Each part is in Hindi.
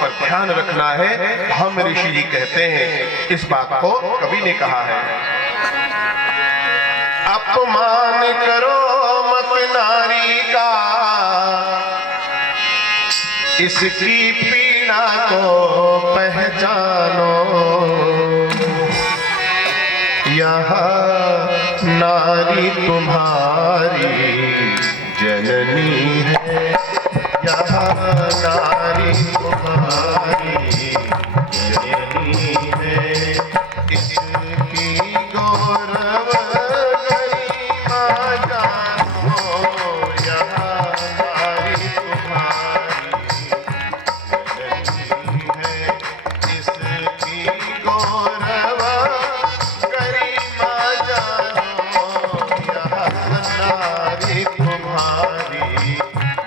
पर ध्यान रखना है। हम ऋषि जी कहते हैं, इस बात को कवि ने कहा है, अपमान करो मत नारी का, इसकी पीड़ा को पहचानो। यह नारी तुम्हारी जननी है, यह नारी तुम्हारी जननी है, इसकी गौरव गरिमा जानो। यह नारी तुम्हारी जननी है, इसकी गौरव गरिमा जानो। यह नारी तुम्हारी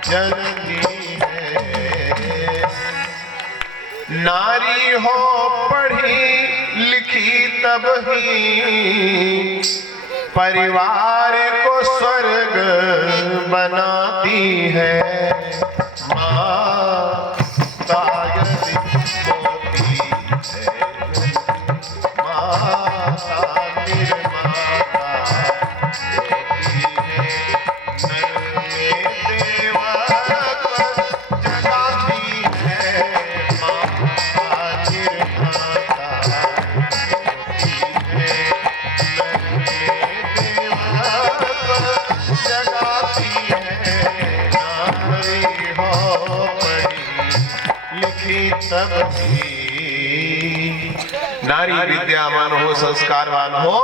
जननी है। नारी हो पढ़ी लिखी तब ही परिवार को स्वर्ग बनाती है। माता यदि होती है, माता निर्माता होती है। नर में देवत्व जगाती है, माता निर्माता होती है। नर में देवत्व जगाती है। नारी हो पढ़ी लिखी तब भी। नारी विद्यावान हो, संस्कारवान हो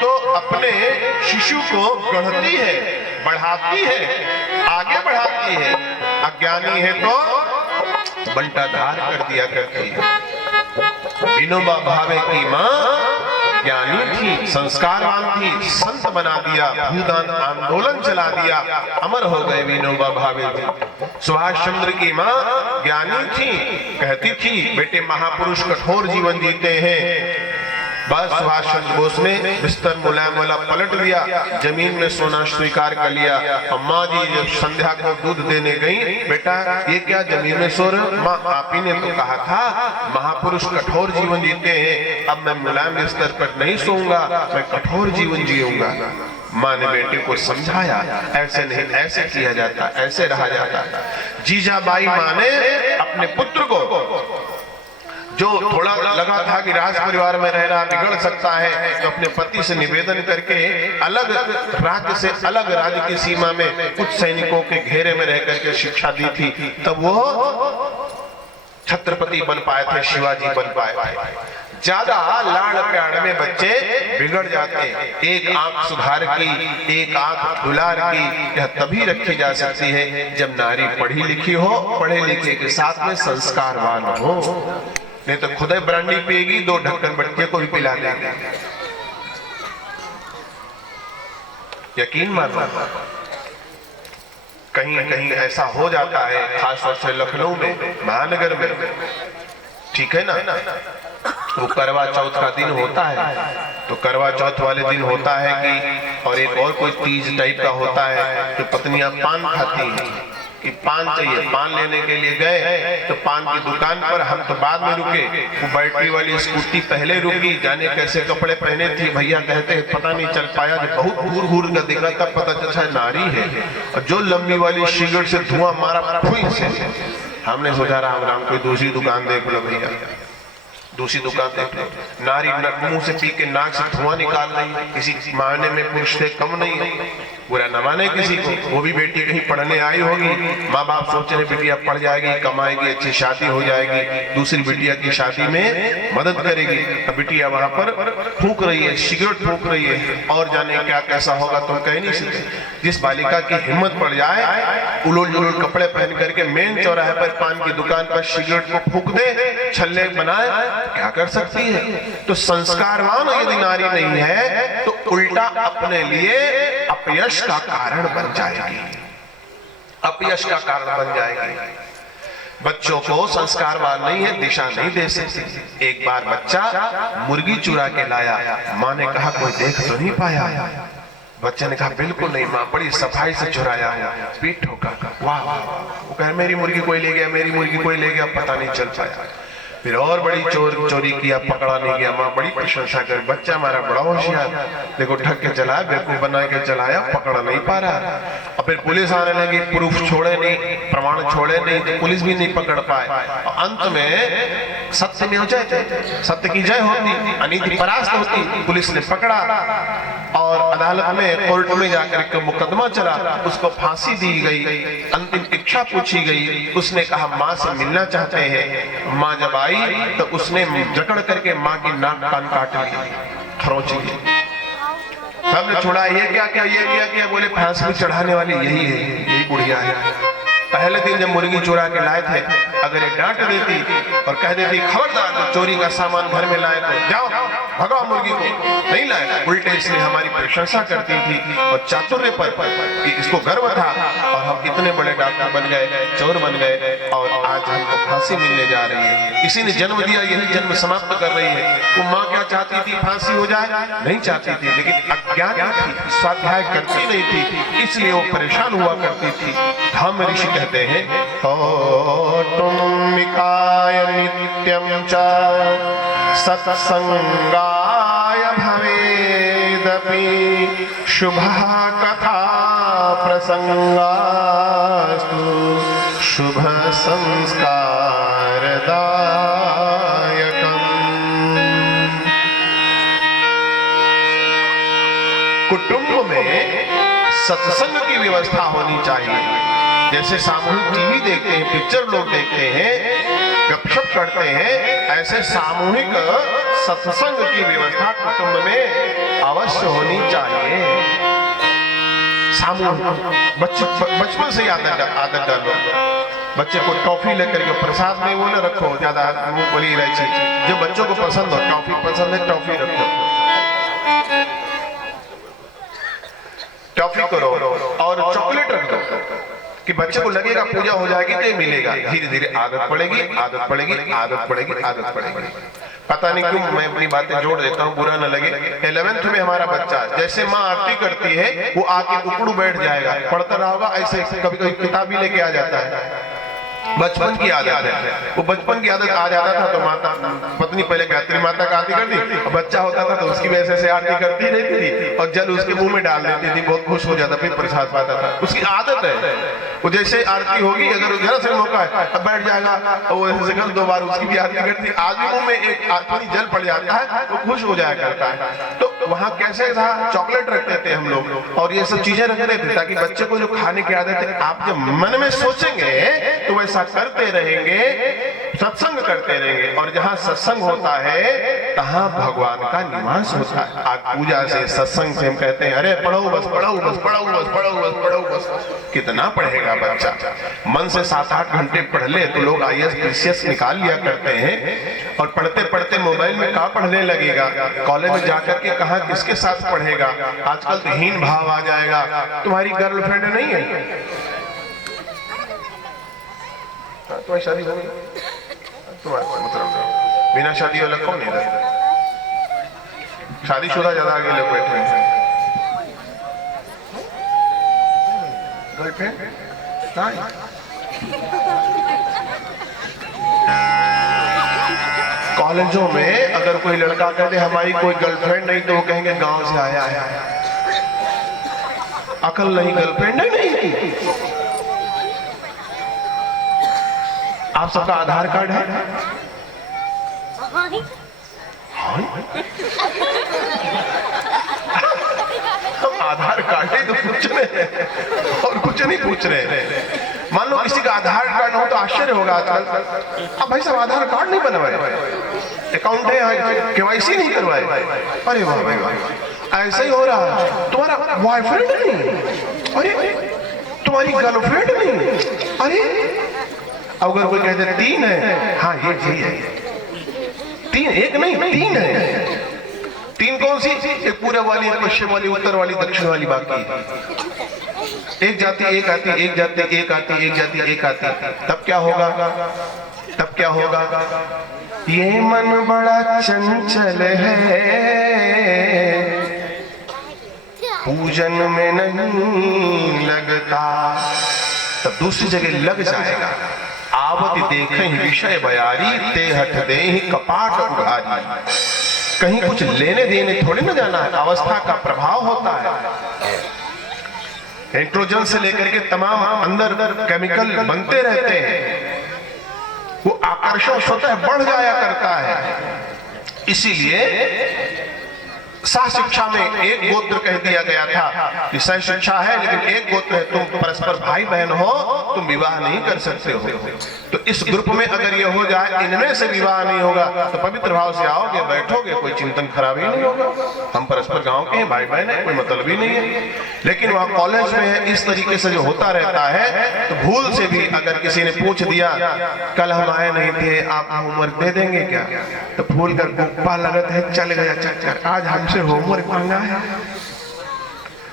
तो अपने शिशु को गढ़ती है, बढ़ाती है, आगे बढ़ाती है। अज्ञानी है तो बंटाधार कर दिया करती है। विनोबा भावे की मां ज्ञानी थी, संस्कारवान थी, संत बना दिया, भूदान आंदोलन चला दिया, अमर हो गए विनोबा भावे जी। सुभाष चंद्र की मां ज्ञानी थी, कहती थी बेटे महापुरुष कठोर जीवन जीते हैं। बस सुभाष चंद्र बोस ने बिस्तर मुलायम वाला पलट दिया, जमीन में सोना स्वीकार कर लिया। अम्मा जी जब संध्या को दूध देने गई, बेटा ये क्या जमीन में सो रहे हो? माँ आप ही ने तो कहा था महापुरुष कठोर जीवन जीते हैं, अब मैं मुलायम बिस्तर पर नहीं सोऊंगा, मैं कठोर जीवन जीऊंगा। माँ ने बेटे को समझाया, ऐसे नहीं, ऐसे किया जाता, ऐसे रहा जाता। जीजाबाई माँ ने अपने पुत्र को, जो थोड़ा लगा था कि राज परिवार में रहना बिगड़ सकता है, तो अपने पति से निवेदन करके अलग राज्य से अलग राज्य की सीमा में कुछ सैनिकों के घेरे में रह करके शिक्षा दी थी। तब वो छत्रपति बन पाए थे, शिवाजी बन पाए। ज्यादा लाड़ प्यार में बच्चे बिगड़ जाते हैं। एक आंख सुधार की, एक आंख दुलार की, यह तभी रखी जा सकती है जब नारी पढ़ी लिखी हो, पढ़े लिखे के साथ में संस्कारवान हो। नहीं तो खुद ही ब्रांडी पिएगी, दो ढक्कन बच्चे को भी पिला देगी। यकीन मानो, कहीं कहीं ऐसा हो जाता है, खासतौर से लखनऊ में, महानगर में, ठीक है ना। वो करवा चौथ का दिन होता है, तो करवा चौथ वाले दिन होता है कि, और एक और कोई तीज टाइप का होता है, तो पत्नियां पान खाती हैं कि पान चाहिए। पान लेने के लिए गए तो पान की दुकान पर हम तो बाद में रुके, वो बैटरी वाली स्कूटी पहले रुकी। जाने कैसे कपड़े पहने थी, भैया कहते हैं पता नहीं चल पाया, जब बहुत घूर घूर कर देखा तब पता चला नारी है। और जो लंबी वाली सिगरेट से धुआं मारा फुई से, हमने सोचा राम राम कोई दूसरी दुकान देख लो भैया, दूसरी दुकान देख लो। नारी मुंह से पी के नाक से धुआं निकाल रही, किसी मायने में पुरुष से कम नहीं है। बुरा न माने किसी को, वो भी बेटी कहीं पढ़ने आई होगी, माँ बाप सोच रहे बेटिया पढ़ जाएगी, कमाएगी, अच्छी शादी हो जाएगी, दूसरी बिटिया की शादी में मदद करेगी। तो बिटिया वहां पर फूंक रही है, सिगरेट फूंक रही है, और जाने क्या कैसा होगा तुम कह नहीं सकते। जिस बालिका की हिम्मत पड़ जाए, उलूल जुलूल कपड़े पहन करके मेन चौराहे पर पान की दुकान पर सिगरेट को फूंक दे, छल्ले बनाए, क्या कर सकती है। तो संस्कारवान यदि नारी नहीं है तो उल्टा अपने लिए अपयश का कारण बन जाएगी, अपयश का कारण बन जाएगी। बच्चों को संस्कारवान नहीं है, दिशा नहीं दे सकती। एक बार बच्चा मुर्गी चुरा के लाया, माँ ने कहा कोई देख तो नहीं पाया, बच्चे ने कहा बिल्कुल नहीं माँ, बड़ी सफाई से चुराया है। पीठ ठोका, वाह वाह। वो कह मेरी मुर्गी कोई ले गया, मेरी मुर्गी कोई ले गया, पता नहीं चल पाया। फिर और बड़ी चोरी किया, पकड़ा नहीं गया। माँ बड़ी प्रशंसा कर, बच्चा हमारा बड़ा होशियार, देखो ठग के चलाया, बेवकूफ बना के चलाया, पकड़ा नहीं पा रहा। और फिर पुलिस आने लगी, प्रूफ छोड़े नहीं, प्रमाण छोड़े नहीं, तो पुलिस भी नहीं पकड़ पाए। और अंत में सत्य में हो जाए, सत्य की जय होती, अनीति परास्त होती। पुलिस ने पकड़ा और अदालत में, कोर्ट में जाकर के मुकदमा चला, उसको फांसी दी गई, अंतिम इच्छा पूछी गई। उसने कहा माँ से मिलना चाहते हैं। माँ जब आई तो उसने जकड़ करके माँ की नाक कान काट ली, खरोच ली। सबने छोड़ा, ये क्या क्या, ये क्या क्या? बोले फांसी में चढ़ाने वाली यही है, यही बुढ़िया है। पहले दिन जब मुर्गी चुरा के लाए थे, अगर ये डांट देती और कह देती खबरदार जो चोरी का सामान घर में लाए तो जाओ भगाओ मुर्गी को, नहीं लाए, उल्टे इसलिए हमारी प्रशंसा करती थी और चातुर्य पर कि इसको गर्व था और हम इतने बड़े डॉक्टर बन गए, चोर बन गए और आज हमको फांसी मिलने जा रही है। इसी ने जन्म दिया, यही जन्म समाप्त कर रही है। वो माँ क्या चाहती थी? फांसी हो जाए, नहीं चाहती थी, लेकिन अज्ञान थी, स्वाध्याय करती नहीं थी, इसलिए वो परेशान हुआ करती थी। धम्म ऋषि कहते हैं तुमिकाय नित्यं च सत्संगाय भवेदपि शुभः कथा प्रसंगास्तु शुभ संस्कारदायकम्। कुटुंब में सत्संग की व्यवस्था होनी चाहिए। जैसे सामूहिक टीवी देखते हैं, पिक्चर लोग देखते हैं, गपशप करते हैं, ऐसे सामूहिक सत्संग की व्यवस्था कुटुंब में अवश्य होनी चाहिए। सामूहिक बचपन से आदत डालो। बच्चे को टॉफी लेकर के प्रसाद में वो न रखो, ज्यादा मूंगफली इलायची, जो बच्चों को पसंद हो, टॉफी पसंद है टॉफी रखो, टॉफी करो और चॉकलेट रख दो कि बच्चे को लगेगा पूजा हो जाएगी तो ये मिलेगा। धीरे धीरे आदत पड़ेगी, आदत पड़ेगी, आदत पड़ेगी, आदत पड़ेगी। पता नहीं क्यों मैं अपनी बातें जोड़ देता हूँ, बुरा न लगे। 11th में हमारा बच्चा, जैसे माँ आरती करती है वो आके उकड़ू बैठ जाएगा, पढ़ता रहा होगा, ऐसे कभी कभी किताब भी लेके आ जाता है। बचपन की आदत है, वो बचपन की आदत आ जाता था तो माता पत्नी पहले गायत्री माता का आरती करती, बच्चा होता था तो उसकी वजह से आरती करती रहती थी और जल उसके मुंह में डाल देती थी, बहुत खुश हो जाता, फिर प्रसाद पाता था। उसकी आदत है, वो जैसे आरती होगी, अगर जरा से मौका है अब बैठ जाएगा और वो ऐसे कर 2 बार उसकी भी आरती करती, आज भी मुंह में एक पानी जल पड़ जाता है तो खुश हो जाया करता है। तो वहाँ कैसे था, चॉकलेट रखते थे हम लोग और ये सब चीजें रखते थे ताकि बच्चे को जो खाने की आदत है, आप जब मन में सोचेंगे तो वैसा करते रहेंगे, सत्संग करते रहेंगे। और जहाँ सत्संग होता है तहाँ भगवान का निवास होता है। आज पूजा से, सत्संग से हम कहते हैं अरे पढ़ो बस, पढ़ो बस, पढ़ो बस, पढ़ो बस, पढ़ो बस। कितना पढ़ेगा बच्चा? मन से 7-8 घंटे पढ़ ले तो लोग IAS PCS निकाल लिया करते हैं और पढ़ते पढ़ते मोबाइल में कहाँ पढ़ने लगेगा, कॉलेज में जाकर के कहाँ किसके साथ पढ़ेगा। आजकल तो हीन भाव आ जाएगा, तुम्हारी गर्लफ्रेंड नहीं है, तुम्हारी शादी हो गई, तुम्हारा मतलब बिना शादी वाला कौन है? शादीशुदा ज्यादा आगे लोग बैठे हैं। गर्लफ्रेंड कॉलेजों में अगर कोई लड़का कहते हमारी कोई गर्लफ्रेंड नहीं तो वो कहेंगे गांव से आया है, अकल नहीं, गर्लफ्रेंड नहीं। आप सबका आधार कार्ड है? हम आधार कार्ड ही तो पूछ रहे हैं और कुछ नहीं पूछ रहे हैं। मान लो किसी का आधार कार्ड हो तो आश्चर्य होगा आजकल, अब भाई साहब आधार कार्ड नहीं बनवाए, अकाउंट है, KYC नहीं करवाए, अरे वाह भाई वाह, ऐसा ही हो रहा है। तुम्हारा बॉयफ्रेंड नहीं, अरे तुम्हारी गर्लफ्रेंड नहीं, अरे अगर कोई कहते 3 है, हाँ ये है 3, एक नहीं 3 है। 3 कौन सी? एक पूरब वाली, एक पश्चिम वाली, उत्तर वाली, दक्षिण वाली, बाकी एक जाति एक आती, एक जाति एक आती, एक जाति एक आती। तब क्या होगा? तब क्या होगा? ये मन बड़ा चंचल है, पूजन में नहीं लगता। तब दूसरी जगह लग जाएगा। आवत देखें विषय बयारी, ते हठ देहि कपाट उघारी। कहीं कुछ लेने देने थोड़ी ना जाना है, अवस्था का प्रभाव होता है। एंट्रोजन से लेकर के तमाम अंदर केमिकल बनते रहते हैं, वो आकर्षण स्वतः बढ़ जाया करता है। इसीलिए सह शिक्षा में एक गोत्र कह दिया गया था कि सह शिक्षा है लेकिन एक गोत्र है, तुम परस्पर भाई बहन हो, तुम विवाह नहीं कर सकते हो। तो इस ग्रुप में अगर ये हो जाए इनमें से विवाह नहीं होगा तो पवित्र भाव से आओगे, बैठोगे, कोई चिंतन खराब ही नहीं होगा। हम परस्पर गांव के हैं, भाई बहन है, कोई मतलब ही नहीं है। लेकिन वहां कॉलेज में है, इस तरीके से जो होता रहता है, तो भूल से भी अगर किसी ने पूछ दिया कल हम आए नहीं थे, आप होमवर्क दे देंगे क्या, तो फूल कर गुप्पा लगत है, चल गया चक्कर, आज हमसे होमवर्क मांगा है।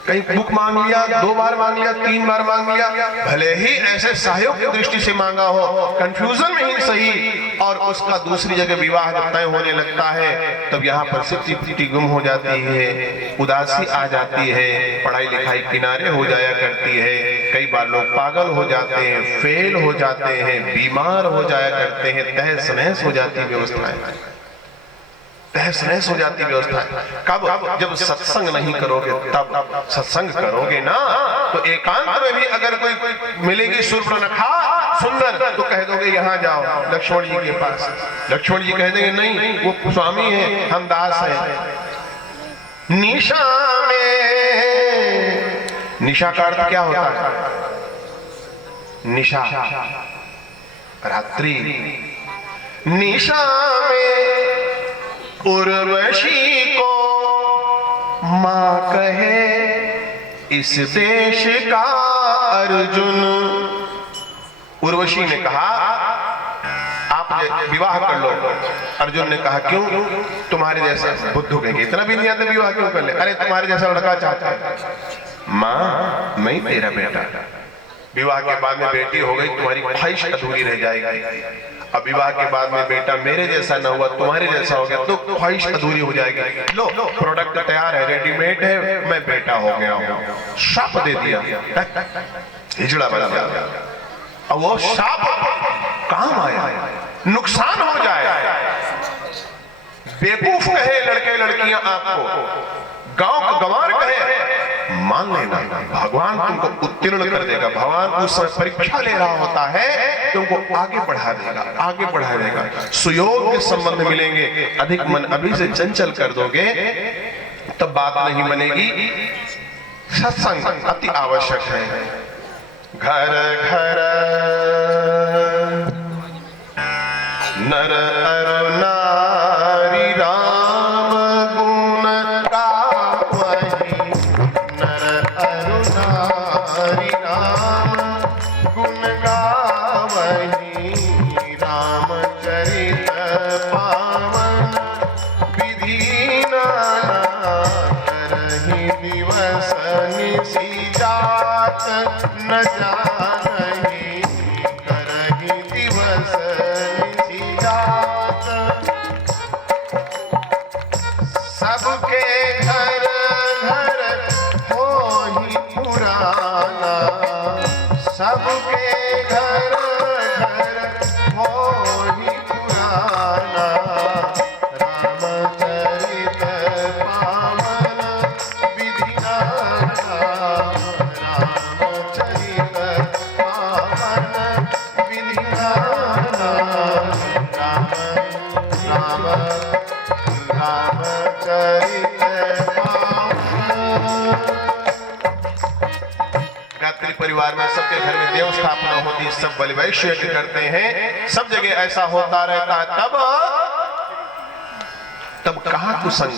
कहीं बुक मांग लिया, 2 बार मांग लिया, 3 बार मांग लिया, भले ही ऐसे सहयोग की दृष्टि से मांगा हो, कंफ्यूजन में ही सही, और उसका दूसरी जगह विवाह जब तय होने लगता है तब यहाँ पर सिद्धि गुम हो जाती है, उदासी आ जाती है, पढ़ाई लिखाई किनारे हो जाया करती है। कई बार लोग पागल हो जाते हैं, फेल हो जाते हैं, बीमार हो जाया करते हैं, तहस नहस हो जाती व्यवस्थाएं, तहस नहस हो जाती व्यवस्था। कब? जब सत्संग नहीं करोगे तब। सत्संग करोगे ना तो एकांत में भी अगर कोई मिलेगी सूर्पनखा सुंदर तो कह दोगे यहाँ जाओ लक्ष्मण जी के पास। लक्ष्मण जी कह देंगे नहीं वो स्वामी है, हम दास हैं। निशा में, निशा का अर्थ क्या होता है? निशा रात्रि। निशा में उर्वशी को मां कहे इस देश का अर्जुन। उर्वशी ने कहा आप विवाह कर लो। अर्जुन ने कहा क्यों? तुम्हारे जैसा बुद्धू कहेंगे इतना भी नहीं आता विवाह क्यों कर ले? अरे तुम्हारे जैसा लड़का चाहता है। मां मैं तेरा बेटा, विवाह के बाद में बेटी हो गई तुम्हारी ख्वाहिश अधूरी रह जाएगी। अब विवाह के बाद में बेटा मेरे जैसा न हुआ तुम्हारे जैसा हो गया तो ख्वाहिश अधूरी हो जाएगी। लो प्रोडक्ट तैयार है, रेडीमेड है, मैं बेटा हो गया हूं। शाप दे दिया, हिजड़ा बन गया। अब वो शाप काम आया, नुकसान हो जाए। बेवकूफ कहे लड़के लड़कियां आपको, गांव का गंवार कहे मान लेना, भगवान तुमको उत्तीर्ण कर देगा। भगवान उस समय परीक्षा ले रहा होता है, तुमको आगे बढ़ा देगा, आगे बढ़ा देगा। सुयोग के संबंध मिलेंगे, अधिक मन अभी से चंचल कर दोगे तब बात नहीं बनेगी। सत्संग अति आवश्यक है। घर घर नर अर नारी राम गुण गावहि। नर अर नारी राम गुण गावहि। रामचरित पावन विधि नाना करहि दिवस निशि जात न जानहि। करहि दिवस निशि जात सबके घर घर होहि पुराना। सबके घर घर होहि पुराना। रामचरित पावन विधि नाना। रामचरित पावन विधि नाना। राम राम रामचरित पावन। गायत्री परिवार में सबके घर में देव स्थापना होती, सब बलि वैश्य यज्ञ करते हैं, सब जगह ऐसा होता रहता है। तब कहाँ कुसंग?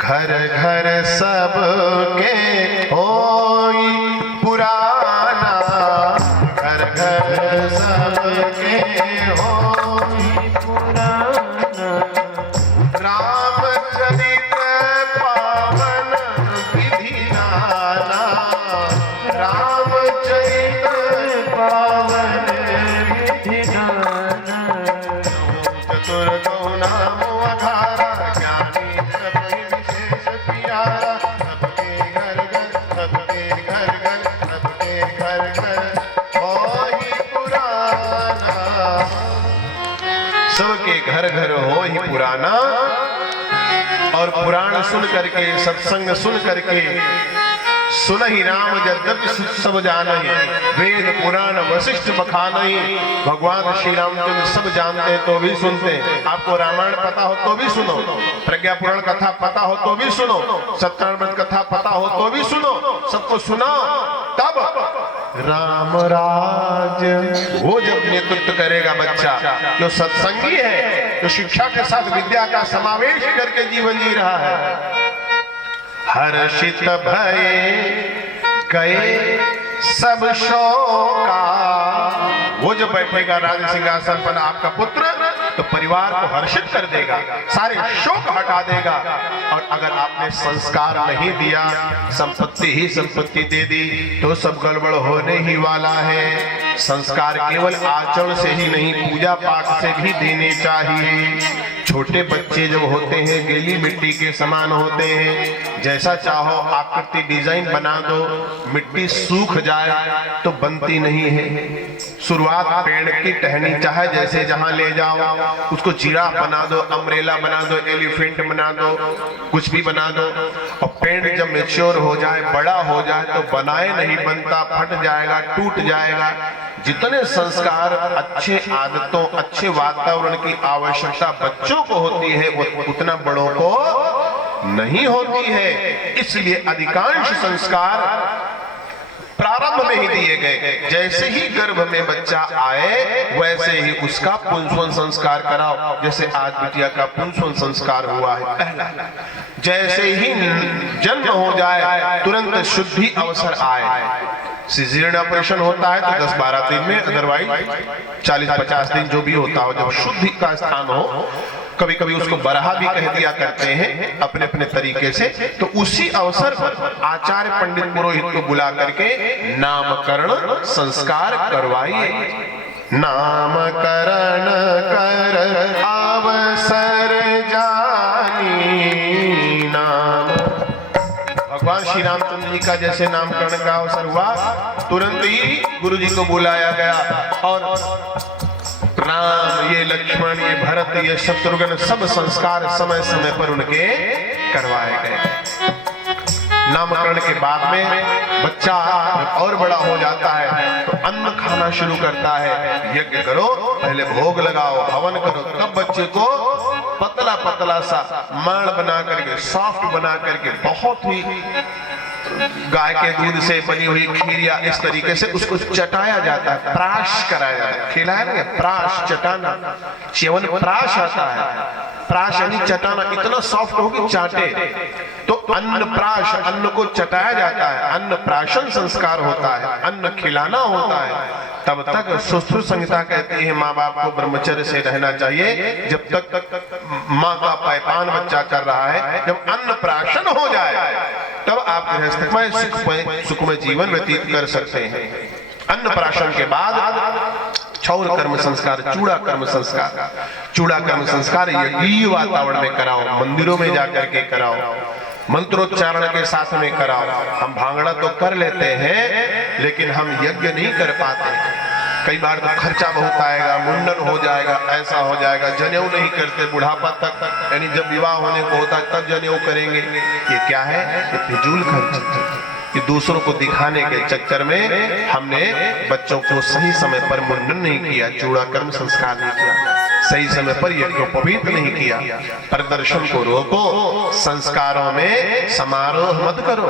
घर घर सबके होई पुराना। घर घर सबके होई पुराना। रामचरित पावन विधि नाना। रामचरित पावन विधि नाना। चतुर गौ नाम अघारा। ज्ञानी सब विशेष प्यारा। सबके घर सबके घर घर हो ही पुराना, और पुराण सुन करके, सत्संग सुन करके, सुन ही राम यद्यपि सब जानहि, वेद पुराण वशिष्ठ बखानहि। भगवान श्री रामचंद्र सब जानते तो भी सुनते। आपको रामायण पता हो तो भी सुनो, प्रज्ञा पुराण कथा पता हो तो भी सुनो, सत्यनारायण कथा पता हो तो भी सुनो, सबको सुनाओ। तब राम राज वो जब नेतृत्व करेगा बच्चा, जो सत्संगी है, जो शिक्षा के साथ विद्या का समावेश करके जीवन जी रहा है, हर्षित भये गए सब शोका। वो जो बैठेगा राज सिंहासन पर आपका पुत्र, तो परिवार को हर्षित कर देगा, सारे शोक हटा देगा। और अगर आपने संस्कार नहीं दिया, संपत्ति ही संपत्ति दे दी, तो सब गड़बड़ होने ही वाला है। संस्कार केवल आचरण से ही नहीं, पूजा पाठ से भी देने चाहिए। छोटे बच्चे जब होते हैं गीली मिट्टी के समान होते हैं, जैसा चाहो आकृति डिजाइन बना दो, मिट्टी सूख जाए तो बनती नहीं है। शुरुआत पेड़ की टहनी चाहे जैसे जहां ले जाओ, उसको जिराफ बना दो, अम्ब्रेला बना दो, एलिफेंट बना दो, कुछ भी बना दो। और पेड़ जब मैच्योर हो जाए, बड़ा हो जाए, तो बनाए नहीं बनता, फट जाएगा, टूट जाएगा। जितने संस्कार, अच्छे आदतों, अच्छे वातावरण की आवश्यकता बच्चों को होती है, वो उतना बड़ों को नहीं होती है। इसलिए अधिकांश संस्कार प्रारंभ में ही दिए गए। जैसे ही गर्भ में बच्चा आए, वैसे ही उसका पुंसवन संस्कार कराओ। जैसे आज बिटिया का पुंसवन संस्कार हुआ है पहला, जैसे ही जन्म हो जाए तुरंत शुद्धि अवसर आए। सिजेरियन ऑपरेशन होता है तो 10-12 दिन में, अदरवाइज 40-50 दिन जो भी होता हो, जब शुद्धि का स्थान हो। कभी कभी उसको बरहा भी कह दिया करते हैं अपने अपने तरीके से। तो उसी अवसर पर आचार्य पंडित पुरोहित को बुला करके नामकरण संस्कार करवाइए। नामकरण कर अवसर जानी नाम। भगवान श्री रामचंद्र जी का जैसे नामकरण का अवसर हुआ, तुरंत ही गुरु जी को बुलाया गया और राम, ये लक्ष्मण, ये भरत, ये शत्रुघ्न, सब संस्कार समय समय पर उनके करवाए गए। नामकरण के बाद में बच्चा और बड़ा हो जाता है तो अन्न खाना शुरू करता है। यज्ञ करो, पहले भोग लगाओ, हवन करो, तब बच्चे को पतला पतला सा माड़ बना करके, सॉफ्ट बना करके, बहुत ही गाय के दूध से बनी हुई खीर या इस तरीके से उसको चटाया जाता है, प्राश कराया जाता है। खिलाया ना, प्राश चटाना, च्यवन प्राश आता है। प्राश यानी चटाना, इतना सॉफ्ट हो कि चाटे। तो अन्न प्राश, अन्न को चटाया जाता है, अन्न प्राशन संस्कार होता है, अन्न खिलाना होता है। तब तक सुश्रुत संहिता कहती है माँ बाप को ब्रह्मचर्य से रहना चाहिए, जब तक माँ का पैपान बच्चा कर रहा है। जब अन्न प्राशन हो जाए तब आप गृहस्थमय सुखमय जीवन व्यतीत कर सकते हैं। अन्न प्राशन के बाद क्षौर कर्म संस्कार, चूड़ा कर्म संस्कार। चूड़ा कर्म संस्कार यज्ञीय वातावरण में कराओ, मंदिरों में जाकर के कराओ, मंत्रोच्चारण के साथ में कराओ। हम भांगड़ा तो कर लेते हैं, लेकिन हम यज्ञ नहीं कर पाते। कई बार तो खर्चा बहुत आएगा, मुंडन हो जाएगा, ऐसा हो जाएगा, जनेऊ नहीं करते बुढ़ापा तक, यानी जब विवाह होने को होता तब जनेऊ करेंगे। ये क्या है? ये फिजूल खर्च। कि दूसरों को दिखाने के चक्कर में हमने बच्चों को सही समय पर मुंडन नहीं किया, चूड़ा कर्म संस्कार नहीं किया, सही समय पर यज्ञोपवीत नहीं किया। प्रदर्शन को रोको, संस्कारों में समारोह मत करो।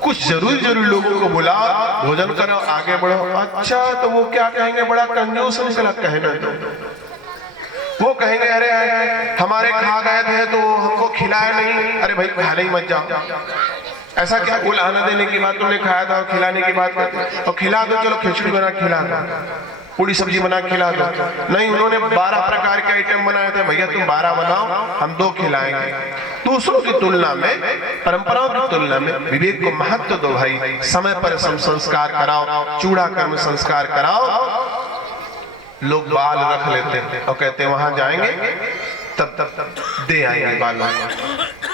कुछ जरूरी लोगों को बुलाओ, भोजन करो, आगे बढ़ो। अच्छा तो वो क्या कहेंगे, बड़ा कंजूस निकला कहना। तो वो कहेंगे अरे हमारे खा गए थे तो हमको खिलाया नहीं। अरे भाई खाने ही मत जाओ। ऐसा क्या, उलाहना देने की बात, तुमने खाया था और खिलाने की बात करते, और खिला दो, चलो खिचड़ी बना खिला दो, पूरी सब्जी बना खिला दो। नहीं, उन्होंने 12 प्रकार के आइटम बनाए थे, भैया तुम 12 बनाओ, हम 2 खिलाएंगे। दूसरों की तुलना में, परंपराओं की तुलना में विवेक को महत्व दो भाई। समय पर संस्कार कराओ, चूड़ा कर्म संस्कार कराओ। लोग बाल रख लेते हैं और कहते हैं वहां जाएंगे तब दे आएंगे बाल,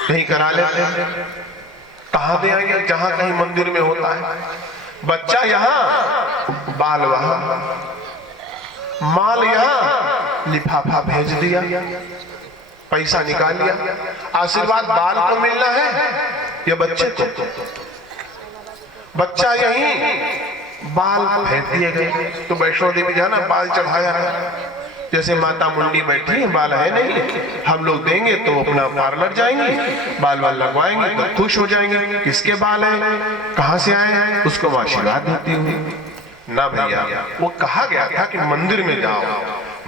कहीं करा लेते हैं। कहाँ दे आएंगे? जहां कहीं मंदिर में होता है। बच्चा यहाँ, बाल वहां, माल यहाँ, लिफाफा भेज दिया, पैसा निकाल लिया। आशीर्वाद बाल को मिलना है या बच्चे को? बच्चा यहीं बाल भेज दिए गए। तो वैष्णो देवी जाना बाल चढ़ाया है, जैसे माता मुंडी बैठी है, बाल है नहीं, हम लोग देंगे तो अपना पार्लर जाएंगे, बाल बाल लगवाएंगे तो खुश हो जाएंगे। किसके बाल हैं, कहां से आए हैं, उसको आशीर्वाद देती हुई ना भैया। वो कहा गया था कि मंदिर में जाओ,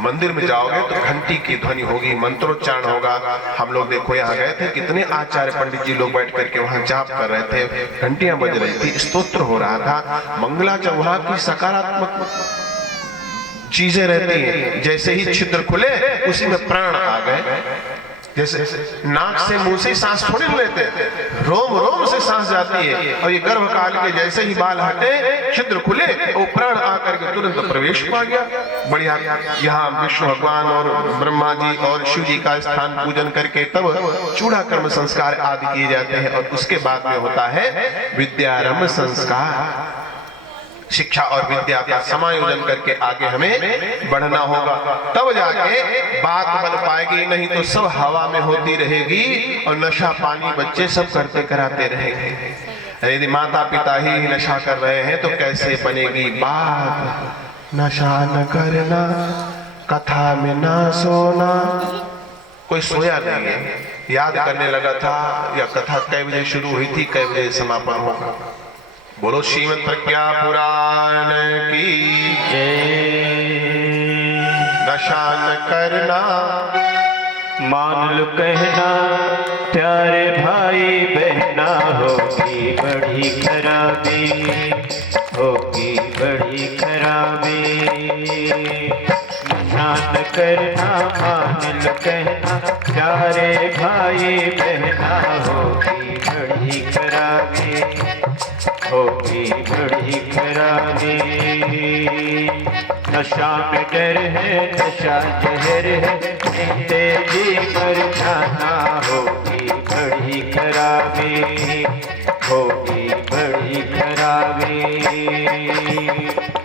मंदिर में जाओगे तो घंटी की ध्वनि होगी, मंत्रोच्चारण होगा। हम लोग देखो यहाँ गए थे, कितने आचार्य पंडित जी लोग बैठ करके वहां जाप कर रहे थे, घंटियां बज रही थी, स्तोत्र हो रहा था, मंगलाचरण। वहां की सकारात्मक चीजें रहती हैं। जैसे ही छिद्र खुले उसी में प्राण आ गए। जैसे नाक से मुंह से सांस थोड़ी लेते, रोम रोम से सांस जाती है। और ये गर्भ काल के जैसे ही बाल हटे, छिद्र खुले, वो प्राण आकर के तुरंत प्रवेश पा गया। बढ़िया। यहाँ विष्णु भगवान और ब्रह्मा जी और शिव जी का स्थान पूजन करके तब चूड़ा कर्म संस्कार आदि किए जाते हैं। और उसके बाद में होता है विद्यारंभ संस्कार। शिक्षा और विद्या का समायोजन करके आगे हमें बढ़ना होगा, तब जाके बात बन पाएगी। नहीं तो सब हवा में होती रहेगी और नशा पानी बच्चे सब करते कराते रहेंगे। यदि माता पिता ही नशा कर रहे हैं तो कैसे बनेगी बात। नशा न करना, कथा में ना सोना। कोई सोया नहीं है, याद करने लगा था या कथा कै बजे शुरू हुई थी, कै बजे समापन होगा। बोलो श्रीमद् प्रज्ञा पुराण की जय। नशा न करना, मान लो कहना, प्यारे भाई बहना, होगी बड़ी खराबी, होगी बड़ी खराबी। नशा न करना, मान लो कहना, प्यारे भाई बहना, होगी बड़ी खराबी, होगी बड़ी खराबी। नशा में डर है, नशा जहर है, तेजी पर जाना, होगी बड़ी खराबी, होगी बड़ी खराबी।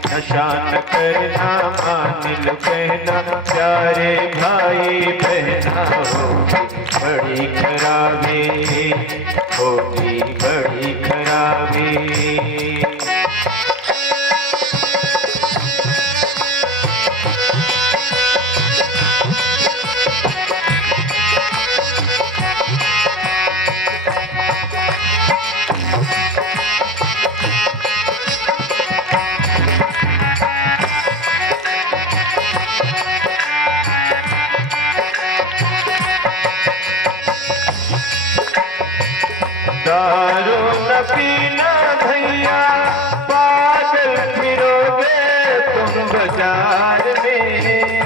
नशा न करना, मान लो कहना, प्यारे भाई बहना, होगी बड़ी खराबी, होगी बड़ी खराबी। दारू न पीना भैया, पागल फिरोगे तुम बाजार में।